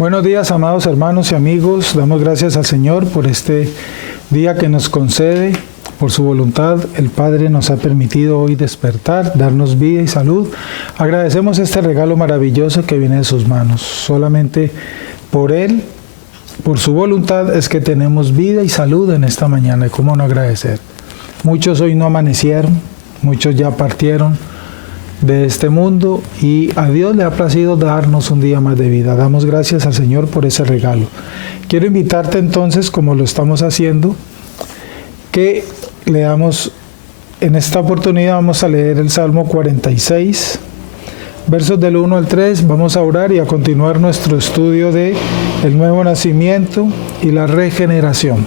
Buenos días, amados hermanos y amigos. Damos gracias al Señor por este día que nos concede. Por su voluntad, el Padre nos ha permitido hoy despertar, darnos vida y salud. Agradecemos este regalo maravilloso que viene de sus manos. Solamente por Él, por su voluntad, es que tenemos vida y salud en esta mañana. ¿Y cómo no agradecer? Muchos hoy no amanecieron, muchos ya partieron de este mundo y a Dios le ha placido darnos un día más de vida. Damos gracias al Señor por ese regalo. Quiero invitarte entonces, como lo estamos haciendo, que leamos en esta oportunidad. Vamos a leer el Salmo 46, versos del 1 al 3. Vamos a orar y a continuar nuestro estudio de el nuevo nacimiento y la regeneración.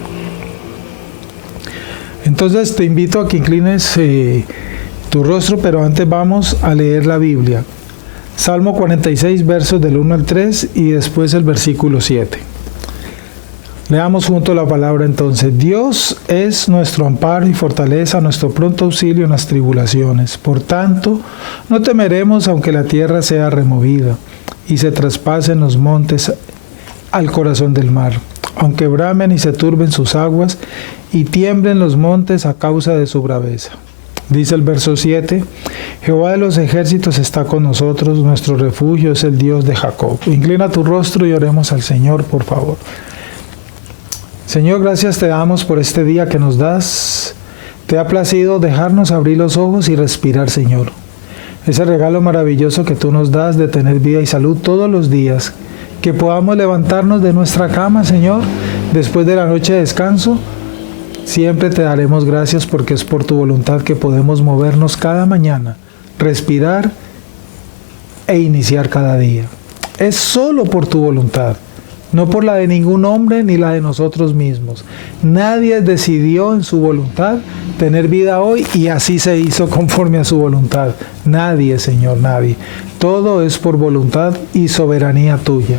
Entonces te invito a que inclines tu rostro, pero antes vamos a leer la Biblia. Salmo 46, versos del 1 al 3 y después el versículo 7. Leamos junto la palabra entonces. Dios es nuestro amparo y fortaleza, nuestro pronto auxilio en las tribulaciones. Por tanto, no temeremos aunque la tierra sea removida y se traspasen los montes al corazón del mar, aunque bramen y se turben sus aguas y tiemblen los montes a causa de su braveza. Dice el verso 7, Jehová de los ejércitos está con nosotros, nuestro refugio es el Dios de Jacob. Inclina tu rostro y oremos al Señor, por favor. Señor, gracias te damos por este día que nos das. Te ha placido dejarnos abrir los ojos y respirar, Señor. Ese regalo maravilloso que tú nos das de tener vida y salud todos los días. Que podamos levantarnos de nuestra cama, Señor, después de la noche de descanso. Siempre te daremos gracias porque es por tu voluntad que podemos movernos cada mañana, respirar e iniciar cada día. Es solo por tu voluntad. No por la de ningún hombre ni la de nosotros mismos. Nadie decidió en su voluntad tener vida hoy y así se hizo conforme a su voluntad. Nadie, Señor, nadie. Todo es por voluntad y soberanía tuya.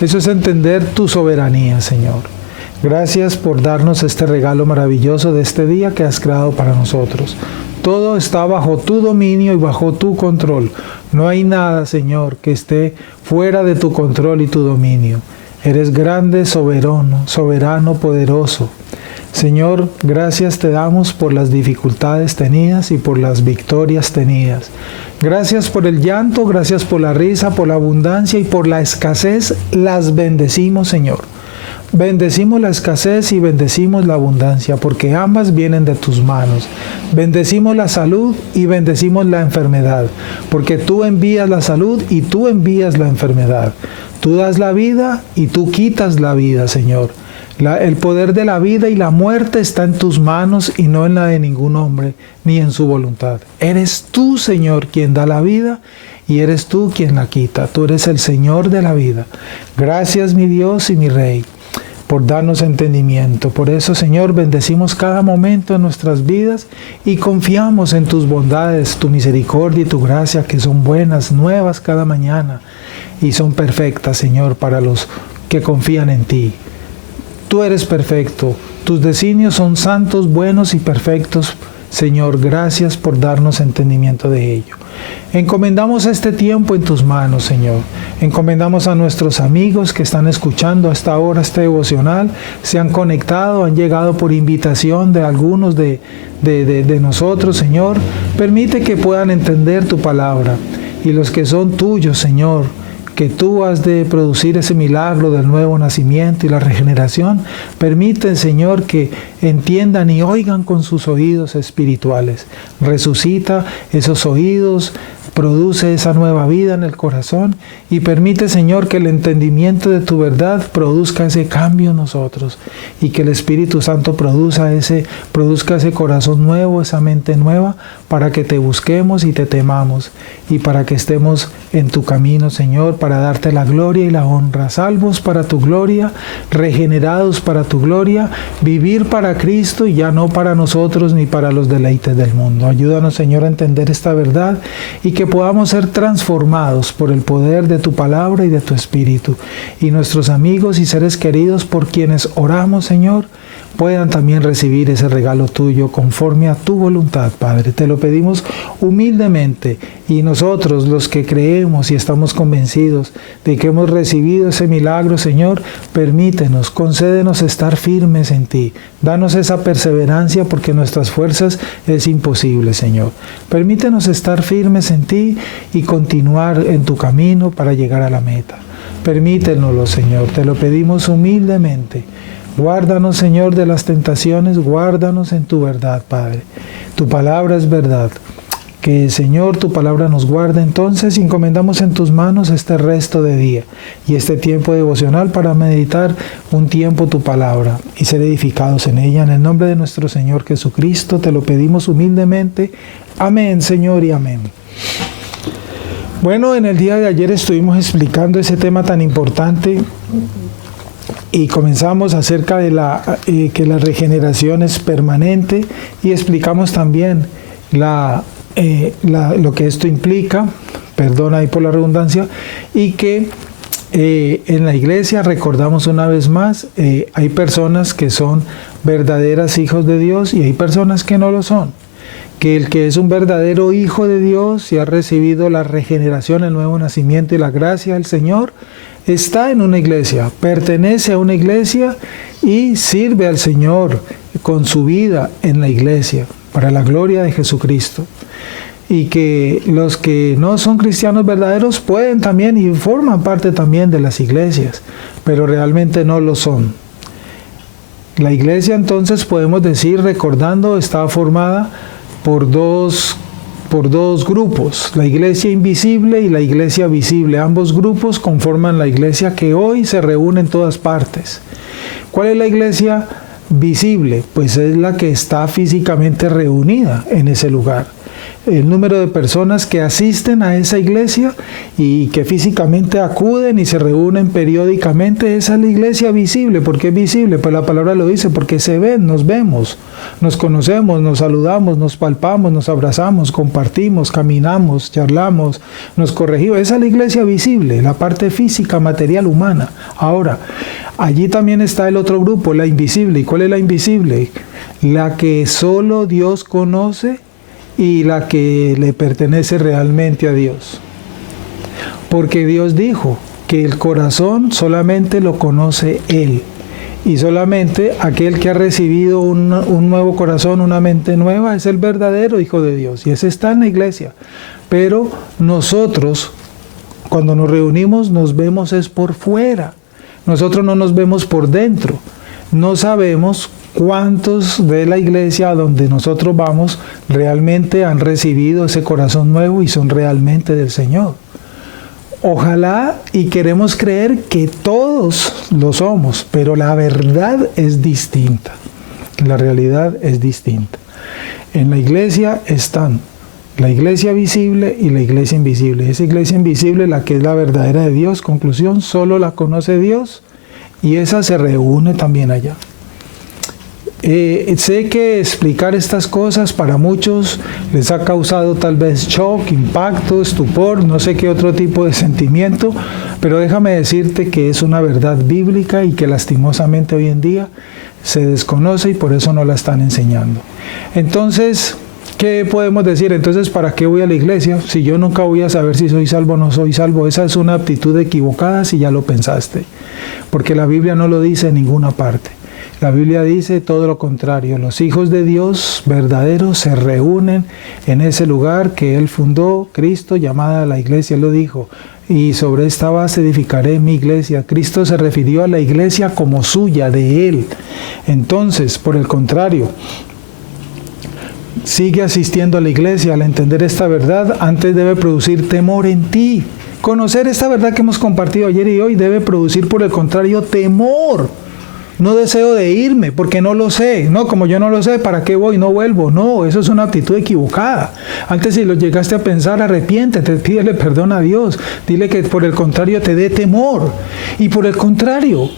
Eso es entender tu soberanía, Señor. Gracias por darnos este regalo maravilloso de este día que has creado para nosotros. Todo está bajo tu dominio y bajo tu control. No hay nada, Señor, que esté fuera de tu control y tu dominio. Eres grande, soberano, poderoso. Señor, gracias te damos por las dificultades tenidas y por las victorias tenidas. Gracias por el llanto, gracias por la risa, por la abundancia y por la escasez. Las bendecimos, Señor. Bendecimos la escasez y bendecimos la abundancia, porque ambas vienen de tus manos. Bendecimos la salud y bendecimos la enfermedad, porque tú envías la salud y tú envías la enfermedad. Tú das la vida y tú quitas la vida, Señor. El poder de la vida y la muerte está en tus manos y no en la de ningún hombre, ni en su voluntad. Eres tú, Señor, quien da la vida y eres tú quien la quita. Tú eres el Señor de la vida. Gracias, mi Dios y mi Rey, por darnos entendimiento. Por eso, Señor, bendecimos cada momento de nuestras vidas y confiamos en tus bondades, tu misericordia y tu gracia, que son buenas, nuevas cada mañana y son perfectas, Señor, para los que confían en ti. Tú eres perfecto, tus designios son santos, buenos y perfectos. Señor, gracias por darnos entendimiento de ello. Encomendamos este tiempo en tus manos, Señor. Encomendamos a nuestros amigos que están escuchando hasta ahora este devocional, se han conectado, han llegado por invitación de algunos de nosotros, Señor. Permite que puedan entender tu palabra. Y los que son tuyos, Señor, que tú has de producir ese milagro del nuevo nacimiento y la regeneración, permite, Señor, que entiendan y oigan con sus oídos espirituales. Resucita esos oídos, produce esa nueva vida en el corazón y permite, Señor, que el entendimiento de tu verdad produzca ese cambio en nosotros y que el Espíritu Santo produzca ese corazón nuevo, esa mente nueva, para que te busquemos y te temamos y para que estemos en tu camino, Señor, para darte la gloria y la honra, salvos para tu gloria, regenerados para tu gloria, vivir para Cristo y ya no para nosotros ni para los deleites del mundo. Ayúdanos, Señor, a entender esta verdad y que podamos ser transformados por el poder de tu palabra y de tu Espíritu. Y nuestros amigos y seres queridos por quienes oramos, Señor, puedan también recibir ese regalo tuyo conforme a tu voluntad, Padre. Te lo pedimos humildemente, y nosotros, los que creemos y estamos convencidos de que hemos recibido ese milagro, Señor, permítenos, concédenos estar firmes en ti. Danos esa perseverancia, porque nuestras fuerzas es imposible, Señor. Permítenos estar firmes en ti y continuar en tu camino para llegar a la meta. Permítenoslo, Señor, te lo pedimos humildemente. Guárdanos, Señor, de las tentaciones, guárdanos en tu verdad, Padre. Tu palabra es verdad. Que, Señor, tu palabra nos guarde. Entonces encomendamos en tus manos este resto de día y este tiempo devocional para meditar un tiempo tu palabra y ser edificados en ella. En el nombre de nuestro Señor Jesucristo te lo pedimos humildemente. Amén, Señor, y amén. Bueno, en el día de ayer estuvimos explicando ese tema tan importante y comenzamos acerca de que la regeneración es permanente, y explicamos también lo que esto implica, perdona ahí por la redundancia, y que en la iglesia, recordamos una vez más, hay personas que son verdaderas hijos de Dios y hay personas que no lo son. Que el que es un verdadero hijo de Dios y ha recibido la regeneración, el nuevo nacimiento y la gracia del Señor, está en una iglesia, pertenece a una iglesia y sirve al Señor con su vida en la iglesia, para la gloria de Jesucristo. Y que los que no son cristianos verdaderos pueden también y forman parte también de las iglesias, pero realmente no lo son. La iglesia, entonces, podemos decir, recordando, está formada por dos grupos, la iglesia invisible y la iglesia visible. Ambos grupos conforman la iglesia que hoy se reúne en todas partes. ¿Cuál es la iglesia visible? Pues es la que está físicamente reunida en ese lugar. El número de personas que asisten a esa iglesia y que físicamente acuden y se reúnen periódicamente, esa es la iglesia visible. ¿Por qué visible? Pues la palabra lo dice, porque se ven, nos vemos, nos conocemos, nos saludamos, nos palpamos, nos abrazamos, compartimos, caminamos, charlamos, nos corregimos. Esa es la iglesia visible, la parte física, material, humana. Ahora, allí también está el otro grupo, la invisible. ¿Y cuál es la invisible? La que solo Dios conoce y la que le pertenece realmente a Dios. Porque Dios dijo que el corazón solamente lo conoce Él. Y solamente aquel que ha recibido un nuevo corazón, una mente nueva, es el verdadero Hijo de Dios. Y ese está en la iglesia. Pero nosotros, cuando nos reunimos, nos vemos es por fuera. Nosotros no nos vemos por dentro. No sabemos cuántos de la iglesia a donde nosotros vamos realmente han recibido ese corazón nuevo y son realmente del Señor. Ojalá y queremos creer que todos lo somos, pero la verdad es distinta. La realidad es distinta. En la iglesia están la iglesia visible y la iglesia invisible. Esa iglesia invisible, la que es la verdadera de Dios, conclusión, solo la conoce Dios, y esa se reúne también allá. Sé que explicar estas cosas para muchos les ha causado tal vez shock, impacto, estupor, no sé qué otro tipo de sentimiento, pero déjame decirte que es una verdad bíblica y que lastimosamente hoy en día se desconoce y por eso no la están enseñando. Entonces, ¿qué podemos decir? Entonces, ¿para qué voy a la iglesia? Si yo nunca voy a saber si soy salvo o no soy salvo. Esa es una actitud equivocada si ya lo pensaste, porque la Biblia no lo dice en ninguna parte. La Biblia dice todo lo contrario. Los hijos de Dios verdaderos se reúnen en ese lugar que Él fundó, Cristo, llamada la iglesia. Él lo dijo, y sobre esta base edificaré mi iglesia. Cristo se refirió a la iglesia como suya, de Él. Entonces, por el contrario, sigue asistiendo a la iglesia. Al entender esta verdad, antes debe producir temor en ti. Conocer esta verdad que hemos compartido ayer y hoy debe producir, por el contrario, temor. No deseo de irme porque no lo sé. No, como yo no lo sé, ¿para qué voy? No vuelvo. No, eso es una actitud equivocada. Antes, si lo llegaste a pensar, arrepiéntete, pídele perdón a Dios. Dile que por el contrario te dé temor. Y por el contrario,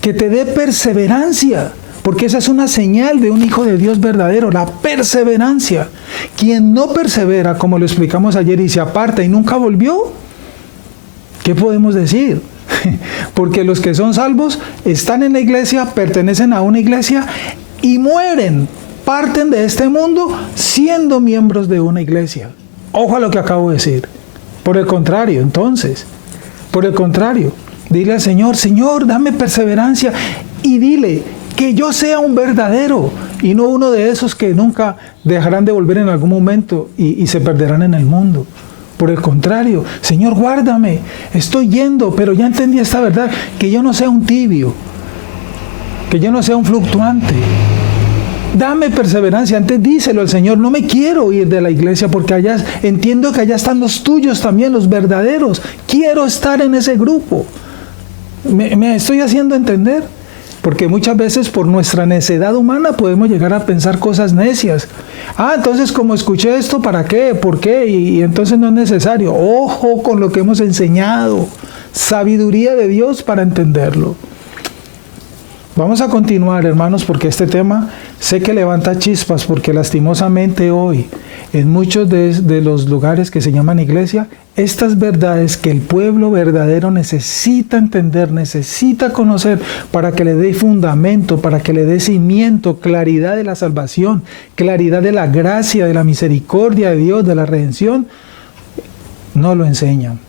que te dé perseverancia. Porque esa es una señal de un hijo de Dios verdadero, la perseverancia. Quien no persevera, como lo explicamos ayer, y se aparta y nunca volvió, ¿qué podemos decir? Porque los que son salvos están en la iglesia, pertenecen a una iglesia y mueren, parten de este mundo siendo miembros de una iglesia. Ojo a lo que acabo de decir. Por el contrario, entonces, dile al Señor, Señor, dame perseverancia y dile que yo sea un verdadero y no uno de esos que nunca dejarán de volver en algún momento y se perderán en el mundo. Por el contrario, Señor, guárdame, estoy yendo, pero ya entendí esta verdad, que yo no sea un tibio, que yo no sea un fluctuante. Dame perseverancia. Antes díselo al Señor, no me quiero ir de la iglesia porque allá entiendo que allá están los tuyos también, los verdaderos. Quiero estar en ese grupo. ¿Me estoy haciendo entender? Porque muchas veces por nuestra necedad humana podemos llegar a pensar cosas necias. Entonces como escuché esto, ¿para qué? ¿Por qué? Y entonces no es necesario. Ojo con lo que hemos enseñado. Sabiduría de Dios para entenderlo. Vamos a continuar, hermanos, porque este tema sé que levanta chispas, porque lastimosamente hoy, en muchos de los lugares que se llaman iglesia, estas verdades que el pueblo verdadero necesita entender, necesita conocer, para que le dé fundamento, para que le dé cimiento, claridad de la salvación, claridad de la gracia, de la misericordia de Dios, de la redención, no lo enseñan.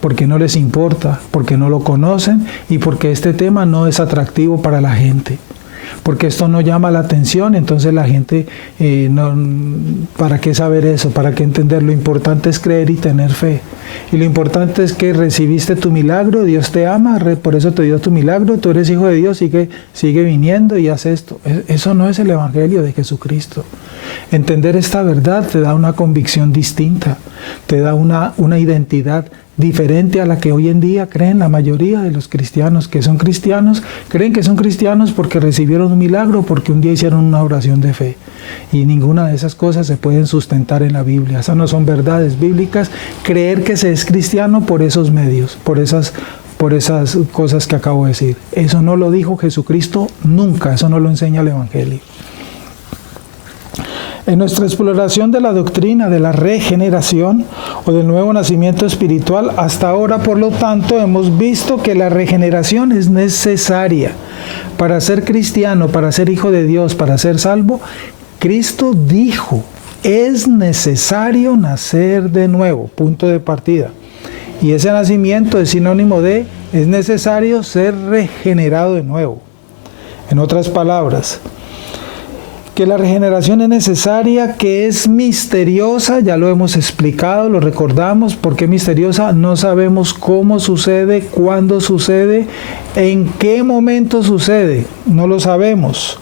Porque no les importa, porque no lo conocen y porque este tema no es atractivo para la gente. Porque esto no llama la atención, entonces la gente, ¿para qué saber eso? ¿Para qué entender? Lo importante es creer y tener fe. Y lo importante es que recibiste tu milagro, Dios te ama, por eso te dio tu milagro, tú eres hijo de Dios, sigue viniendo y haz esto. Eso no es el Evangelio de Jesucristo. Entender esta verdad te da una convicción distinta, te da una identidad diferente a la que hoy en día creen la mayoría de los cristianos que son cristianos. Creen que son cristianos porque recibieron un milagro, porque un día hicieron una oración de fe. Y ninguna de esas cosas se pueden sustentar en la Biblia. Esas no son verdades bíblicas. Creer que se es cristiano por esos medios, por esas cosas que acabo de decir. Eso no lo dijo Jesucristo nunca. Eso no lo enseña el Evangelio. En nuestra exploración de la doctrina de la regeneración o del nuevo nacimiento espiritual, hasta ahora, por lo tanto, hemos visto que la regeneración es necesaria para ser cristiano, para ser hijo de Dios, para ser salvo. Cristo dijo, es necesario nacer de nuevo, punto de partida. Y ese nacimiento es sinónimo de, es necesario ser regenerado de nuevo. En otras palabras, que la regeneración es necesaria, que es misteriosa, ya lo hemos explicado, lo recordamos. ¿Por qué misteriosa? No sabemos cómo sucede, cuándo sucede, en qué momento sucede, no lo sabemos.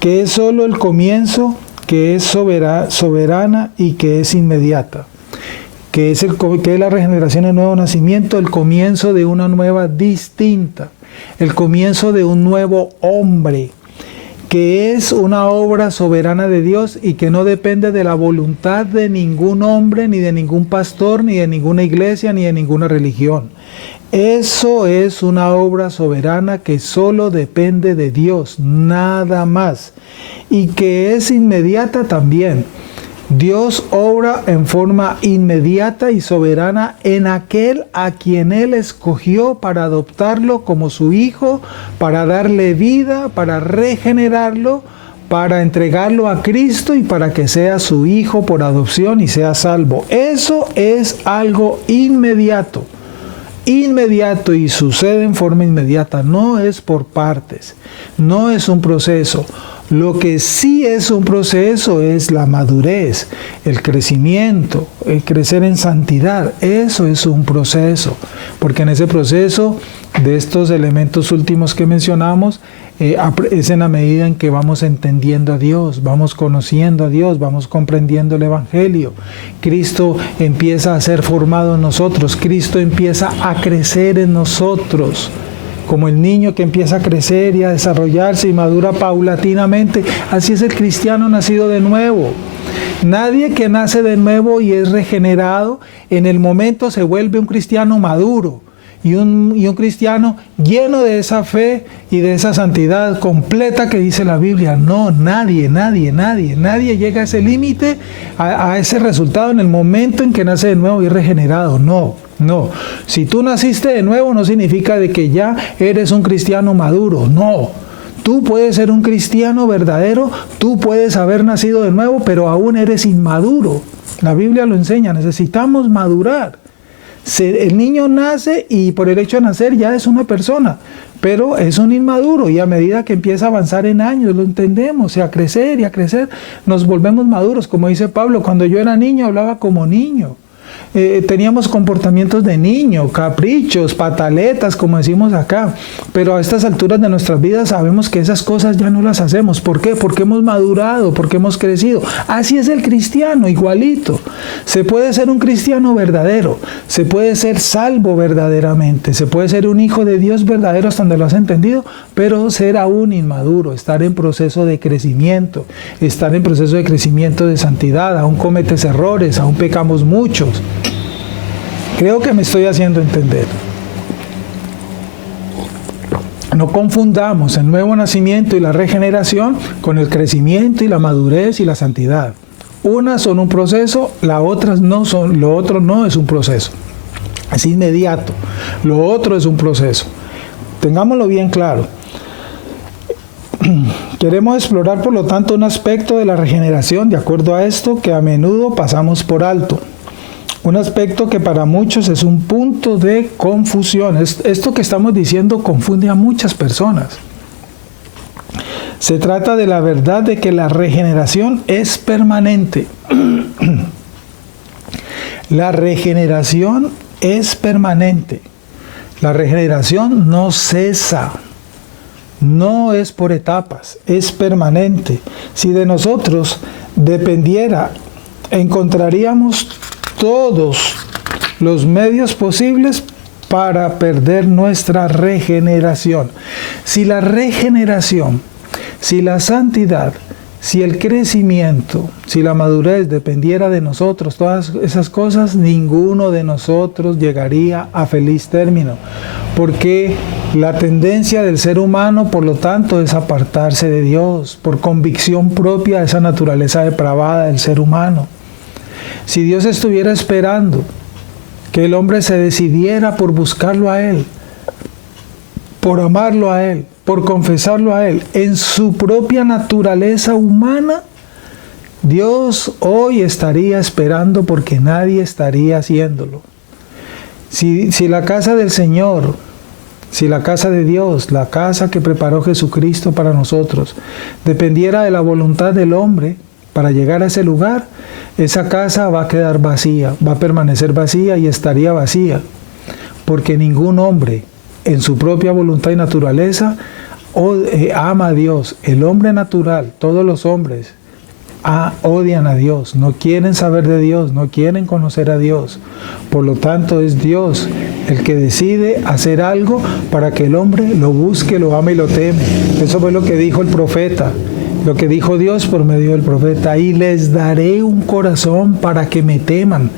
Que es solo el comienzo, que es soberana y que es inmediata. Que es la regeneración, el nuevo nacimiento, el comienzo de una nueva distinta, el comienzo de un nuevo hombre, que es una obra soberana de Dios y que no depende de la voluntad de ningún hombre, ni de ningún pastor, ni de ninguna iglesia, ni de ninguna religión. Eso es una obra soberana que solo depende de Dios, nada más. Y que es inmediata también. Dios obra en forma inmediata y soberana en aquel a quien Él escogió para adoptarlo como su hijo, para darle vida, para regenerarlo, para entregarlo a Cristo y para que sea su hijo por adopción y sea salvo. Eso es algo inmediato. Inmediato y sucede en forma inmediata, no es por partes, no es un proceso. Lo que sí es un proceso es la madurez, el crecimiento, el crecer en santidad. Eso es un proceso, porque en ese proceso de estos elementos últimos que mencionamos, es en la medida en que vamos entendiendo a Dios, vamos conociendo a Dios, vamos comprendiendo el Evangelio. Cristo empieza a ser formado en nosotros, Cristo empieza a crecer en nosotros. Como el niño que empieza a crecer y a desarrollarse y madura paulatinamente, así es el cristiano nacido de nuevo. Nadie que nace de nuevo y es regenerado, en el momento se vuelve un cristiano maduro y un cristiano lleno de esa fe y de esa santidad completa que dice la Biblia. No, nadie llega a ese límite, a ese resultado en el momento en que nace de nuevo y es regenerado. No. Si tú naciste de nuevo no significa de que ya eres un cristiano maduro. No. Tú puedes ser un cristiano verdadero, tú puedes haber nacido de nuevo, pero aún eres inmaduro. La Biblia lo enseña, necesitamos madurar. El niño nace y por el hecho de nacer ya es una persona, pero es un inmaduro y a medida que empieza a avanzar en años, lo entendemos, y a crecer, nos volvemos maduros. Como dice Pablo, cuando yo era niño hablaba como niño. Teníamos comportamientos de niño, caprichos, pataletas, como decimos acá, pero a estas alturas de nuestras vidas sabemos que esas cosas ya no las hacemos. ¿Por qué? Porque hemos madurado, porque hemos crecido. Así es el cristiano, igualito. Se puede ser un cristiano verdadero, se puede ser salvo verdaderamente, se puede ser un hijo de Dios verdadero hasta donde lo has entendido, pero ser aún inmaduro, estar en proceso de crecimiento, de santidad. Aún cometes errores, aún pecamos muchos. Creo que me estoy haciendo entender. No confundamos el nuevo nacimiento y la regeneración con el crecimiento y la madurez y la santidad. Unas son un proceso, las otras no son. Lo otro no es un proceso. Es inmediato. Lo otro es un proceso. Tengámoslo bien claro. Queremos explorar, por lo tanto, un aspecto de la regeneración de acuerdo a esto que a menudo pasamos por alto. Un aspecto que para muchos es un punto de confusión. Esto que estamos diciendo confunde a muchas personas. Se trata de la verdad de que la regeneración es permanente. La regeneración es permanente. La regeneración no cesa. No es por etapas, es permanente. Si de nosotros dependiera, encontraríamos todos los medios posibles para perder nuestra regeneración. Si la regeneración, si la santidad, si el crecimiento, si la madurez dependiera de nosotros, todas esas cosas, ninguno de nosotros llegaría a feliz término. Porque la tendencia del ser humano, por lo tanto, es apartarse de Dios, por convicción propia de esa naturaleza depravada del ser humano. Si Dios estuviera esperando que el hombre se decidiera por buscarlo a Él, por amarlo a Él, por confesarlo a Él, en su propia naturaleza humana, Dios hoy estaría esperando porque nadie estaría haciéndolo. Si la casa del Señor, si la casa de Dios, la casa que preparó Jesucristo para nosotros, dependiera de la voluntad del hombre para llegar a ese lugar, esa casa va a quedar vacía, va a permanecer vacía y estaría vacía, porque ningún hombre en su propia voluntad y naturaleza ama a Dios. El hombre natural, todos los hombres, odian a Dios, no quieren saber de Dios, no quieren conocer a Dios. Por lo tanto, es Dios el que decide hacer algo para que el hombre lo busque, lo ame y lo teme. Eso fue lo que dijo el profeta, lo que dijo Dios por medio del profeta: y les daré un corazón para que me teman.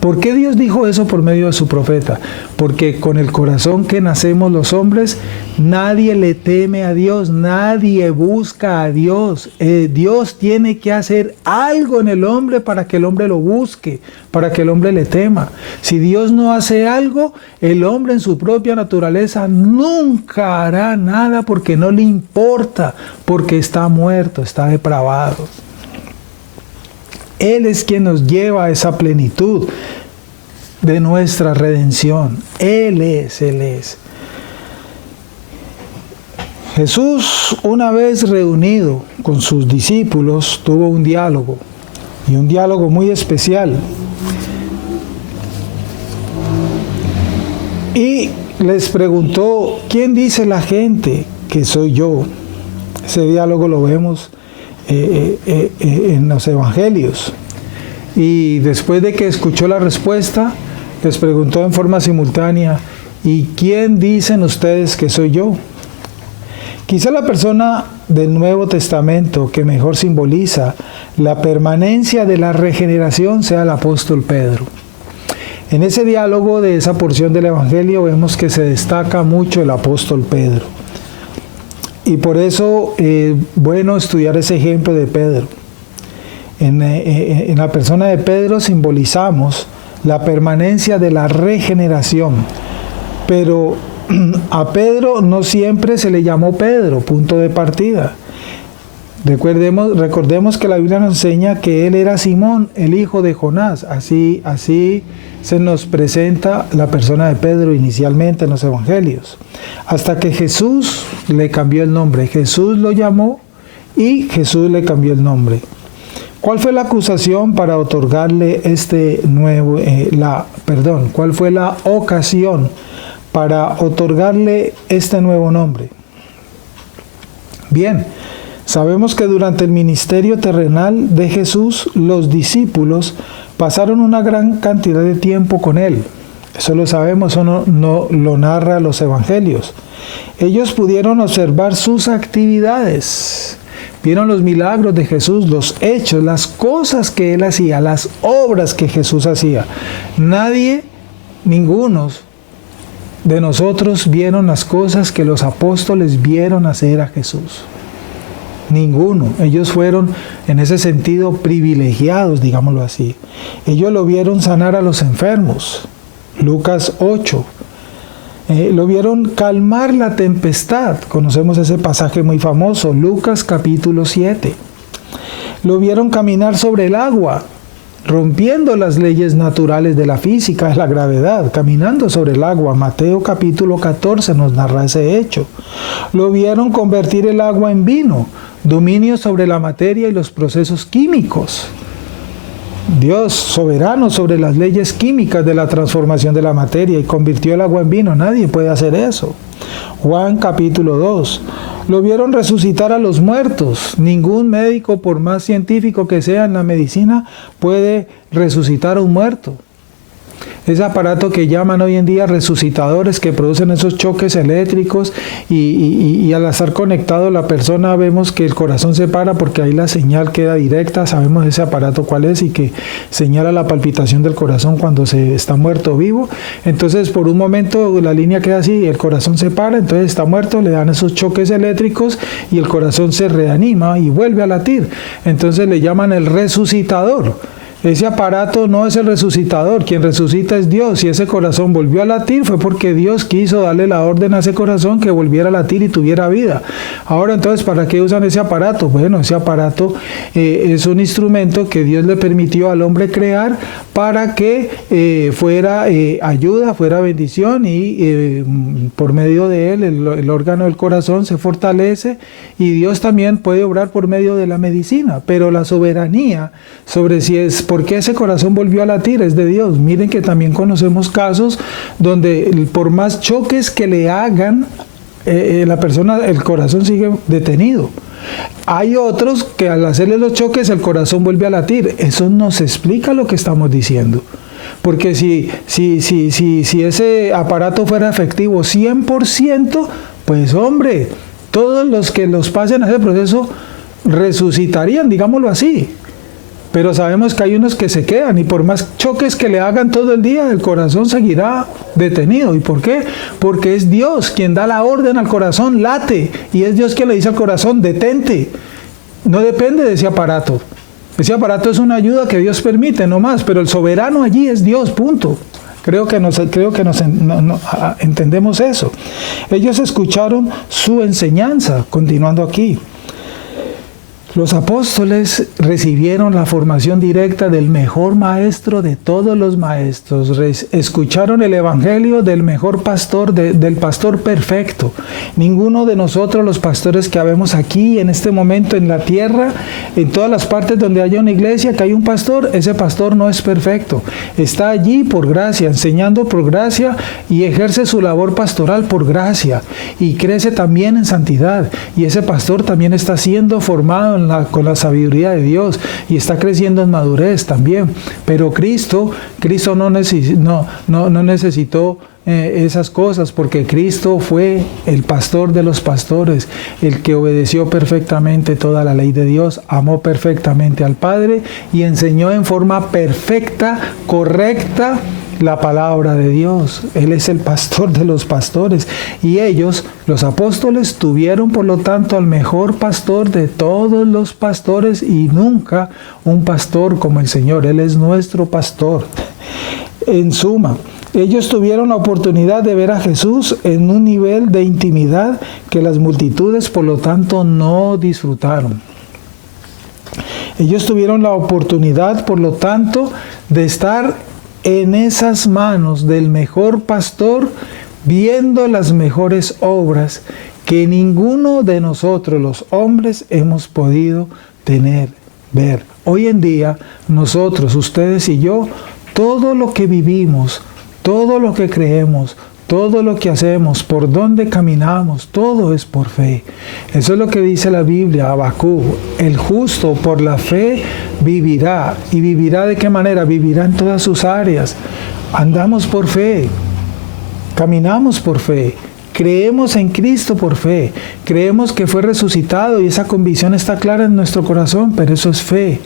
¿Por qué Dios dijo eso por medio de su profeta? Porque con el corazón que nacemos los hombres, nadie le teme a Dios, nadie busca a Dios. Dios tiene que hacer algo en el hombre para que el hombre lo busque, para que el hombre le tema. Si Dios no hace algo, el hombre en su propia naturaleza nunca hará nada porque no le importa, porque está muerto, está depravado. Él es quien nos lleva a esa plenitud de nuestra redención. Él es. Jesús, una vez reunido con sus discípulos, tuvo un diálogo, y un diálogo muy especial. Y les preguntó: ¿quién dice la gente que soy yo? Ese diálogo lo vemos en los evangelios. Y después de que escuchó la respuesta, les preguntó en forma simultánea: ¿y quién dicen ustedes que soy yo? Quizá la persona del Nuevo Testamento que mejor simboliza la permanencia de la regeneración sea el apóstol Pedro. En ese diálogo de esa porción del evangelio vemos que se destaca mucho el apóstol Pedro. Y por eso es bueno estudiar ese ejemplo de Pedro. En la persona de Pedro simbolizamos la permanencia de la regeneración, pero A Pedro no siempre se le llamó Pedro, punto de partida. Recordemos que la Biblia nos enseña que él era Simón, el hijo de Jonás. Así se nos presenta la persona de Pedro inicialmente en los evangelios. Hasta que Jesús le cambió el nombre. Jesús lo llamó y Jesús le cambió el nombre. ¿Cuál fue la acusación para otorgarle cuál fue la ocasión para otorgarle este nuevo nombre? Bien, sabemos que durante el ministerio terrenal de Jesús, los discípulos pasaron una gran cantidad de tiempo con él. Eso lo sabemos, eso no lo narra los evangelios. Ellos pudieron observar sus actividades. Vieron los milagros de Jesús, los hechos, las cosas que él hacía, las obras que Jesús hacía. Ninguno de nosotros vieron las cosas que los apóstoles vieron hacer a Jesús. Ninguno. Ellos fueron en ese sentido privilegiados, digámoslo así. Ellos lo vieron sanar a los enfermos. Lucas 8. Lo vieron calmar la tempestad. Conocemos ese pasaje muy famoso, Lucas capítulo 7. Lo vieron caminar sobre el agua, rompiendo las leyes naturales de la física, de la gravedad, caminando sobre el agua. Mateo capítulo 14 nos narra ese hecho. Lo vieron convertir el agua en vino, dominio sobre la materia y los procesos químicos. Dios, soberano sobre las leyes químicas de la transformación de la materia, y convirtió el agua en vino. Nadie puede hacer eso. Juan capítulo 2. Lo vieron resucitar a los muertos. Ningún médico, por más científico que sea en la medicina, puede resucitar a un muerto. Ese aparato que llaman hoy en día resucitadores, que producen esos choques eléctricos y al estar conectado la persona vemos que el corazón se para porque ahí la señal queda directa. Sabemos ese aparato cuál es y que señala la palpitación del corazón cuando se está muerto o vivo. Entonces por un momento la línea queda así, el corazón se para, entonces está muerto, le dan esos choques eléctricos y el corazón se reanima y vuelve a latir. Entonces le llaman el resucitador. Ese aparato no es el resucitador, quien resucita es Dios. Si ese corazón volvió a latir fue porque Dios quiso darle la orden a ese corazón que volviera a latir y tuviera vida. Ahora entonces, ¿para qué usan ese aparato? Bueno, ese aparato es un instrumento que Dios le permitió al hombre crear para que fuera ayuda, fuera bendición y por medio de él el órgano del corazón se fortalece y Dios también puede obrar por medio de la medicina, pero la soberanía sobre si es por qué ese corazón volvió a latir es de Dios. Miren que también conocemos casos donde por más choques que le hagan la persona, el corazón sigue detenido. Hay otros que al hacerle los choques el corazón vuelve a latir. Eso nos explica lo que estamos diciendo. Porque si ese aparato fuera efectivo 100%, pues hombre, todos los que los pasen a ese proceso resucitarían, digámoslo así. Pero sabemos que hay unos que se quedan y por más choques que le hagan todo el día, el corazón seguirá detenido. ¿Y por qué? Porque es Dios quien da la orden al corazón, late. Y es Dios quien le dice al corazón, detente. No depende de ese aparato. Ese aparato es una ayuda que Dios permite, no más. Pero el soberano allí es Dios, punto. Creo que entendemos eso. Ellos escucharon su enseñanza, continuando aquí. Los apóstoles recibieron la formación directa del mejor maestro de todos los maestros. Escucharon el evangelio del mejor pastor, del pastor perfecto. Ninguno de nosotros, los pastores que habemos aquí en este momento en la tierra, en todas las partes donde haya una iglesia, que hay un pastor, ese pastor no es perfecto. Está allí por gracia, enseñando por gracia y ejerce su labor pastoral por gracia. Y crece también en santidad. Y ese pastor también está siendo formado con la sabiduría de Dios y está creciendo en madurez también. Pero Cristo no necesitó esas cosas, porque Cristo fue el pastor de los pastores, el que obedeció perfectamente toda la ley de Dios, amó perfectamente al Padre y enseñó en forma perfecta, correcta, la palabra de Dios. Él es el pastor de los pastores y ellos, los apóstoles, tuvieron por lo tanto al mejor pastor de todos los pastores y nunca un pastor como el Señor. Él es nuestro pastor. En suma, Ellos tuvieron la oportunidad de ver a Jesús en un nivel de intimidad que las multitudes, por lo tanto, no disfrutaron. Ellos tuvieron la oportunidad, por lo tanto, de estar en esas manos del mejor pastor, viendo las mejores obras que ninguno de nosotros, los hombres, hemos podido ver. Hoy en día, nosotros, ustedes y yo, todo lo que vivimos, todo lo que creemos, todo lo que hacemos, por donde caminamos, todo es por fe. Eso es lo que dice la Biblia, Habacuc. El justo por la fe vivirá. ¿Y vivirá de qué manera? Vivirá en todas sus áreas. Andamos por fe, caminamos por fe. Creemos en Cristo por fe, creemos que fue resucitado y esa convicción está clara en nuestro corazón, pero eso es fe.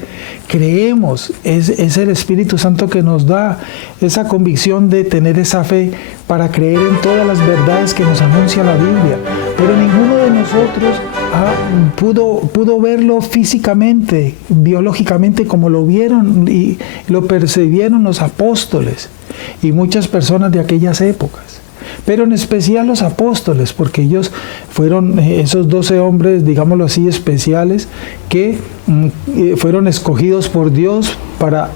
Creemos, es el Espíritu Santo que nos da esa convicción de tener esa fe para creer en todas las verdades que nos anuncia la Biblia. Pero ninguno de nosotros pudo verlo físicamente, biológicamente, como lo vieron y lo percibieron los apóstoles y muchas personas de aquellas épocas. Pero en especial los apóstoles, porque ellos fueron esos 12 hombres, digámoslo así, especiales, que fueron escogidos por Dios para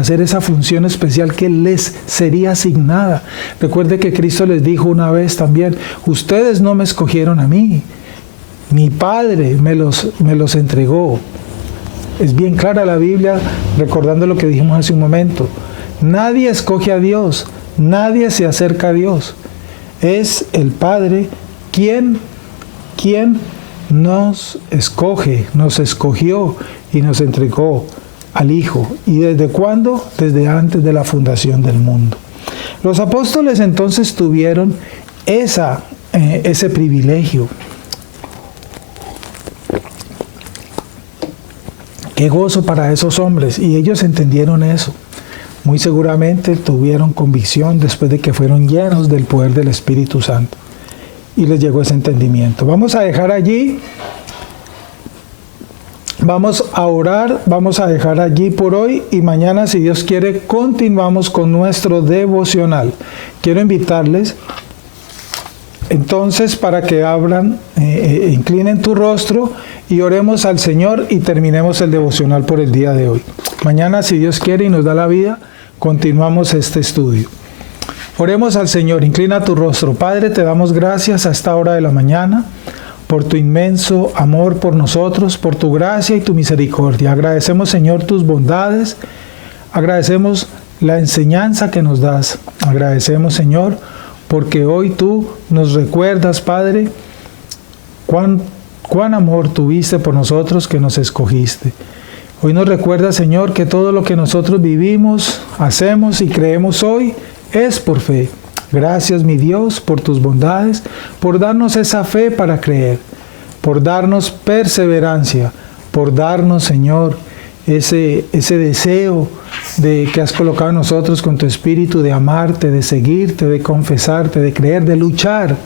hacer esa función especial que les sería asignada. Recuerde que Cristo les dijo una vez también, ustedes no me escogieron a mí, mi Padre me los entregó. Es bien clara la Biblia, recordando lo que dijimos hace un momento. Nadie escoge a Dios. Nadie se acerca a Dios. Es el Padre quien nos escoge, nos escogió y nos entregó al Hijo. ¿Y desde cuándo? Desde antes de la fundación del mundo. Los apóstoles entonces tuvieron ese privilegio. Qué gozo para esos hombres, y ellos entendieron eso. Muy seguramente tuvieron convicción después de que fueron llenos del poder del Espíritu Santo y les llegó ese entendimiento. Vamos a dejar allí, vamos a orar, vamos a dejar allí por hoy y mañana, si Dios quiere, continuamos con nuestro devocional. Quiero invitarles entonces para que inclinen tu rostro y oremos al Señor y terminemos el devocional por el día de hoy. Mañana, si Dios quiere y nos da la vida, continuamos este estudio. Oremos al Señor, inclina tu rostro. Padre, te damos gracias a esta hora de la mañana por tu inmenso amor por nosotros, por tu gracia y tu misericordia. Agradecemos, Señor, tus bondades, agradecemos la enseñanza que nos das. Agradecemos, Señor, porque hoy tú nos recuerdas, Padre, cuán amor tuviste por nosotros, que nos escogiste. Hoy nos recuerda, Señor, que todo lo que nosotros vivimos, hacemos y creemos hoy es por fe. Gracias, mi Dios, por tus bondades, por darnos esa fe para creer, por darnos perseverancia, por darnos, Señor, ese deseo que has colocado en nosotros con tu Espíritu de amarte, de seguirte, de confesarte, de creer, de luchar.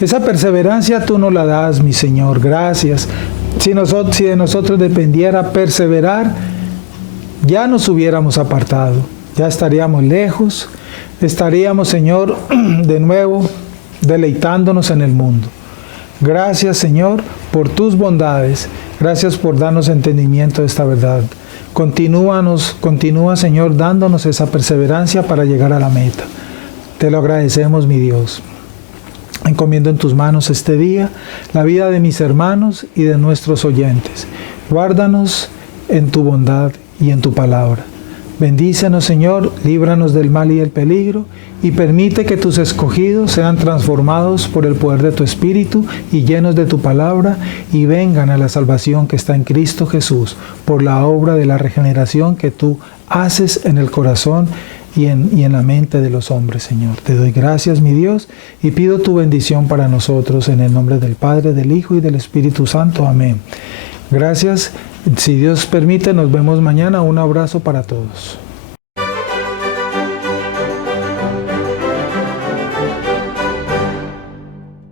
Esa perseverancia tú nos la das, mi Señor. Gracias. Si de nosotros dependiera perseverar, ya nos hubiéramos apartado, ya estaríamos lejos, estaríamos, Señor, de nuevo deleitándonos en el mundo. Gracias, Señor, por tus bondades, gracias por darnos entendimiento de esta verdad. Continúa, Señor, dándonos esa perseverancia para llegar a la meta. Te lo agradecemos, mi Dios. Encomiendo en tus manos este día la vida de mis hermanos y de nuestros oyentes. Guárdanos en tu bondad y en tu palabra. Bendícenos, Señor, líbranos del mal y del peligro, y permite que tus escogidos sean transformados por el poder de tu Espíritu y llenos de tu palabra, y vengan a la salvación que está en Cristo Jesús, por la obra de la regeneración que tú haces en el corazón y en la mente de los hombres, Señor. Te doy gracias, mi Dios, y pido tu bendición para nosotros en el nombre del Padre, del Hijo y del Espíritu Santo. Amén. Gracias. Si Dios permite, nos vemos mañana. Un abrazo para todos.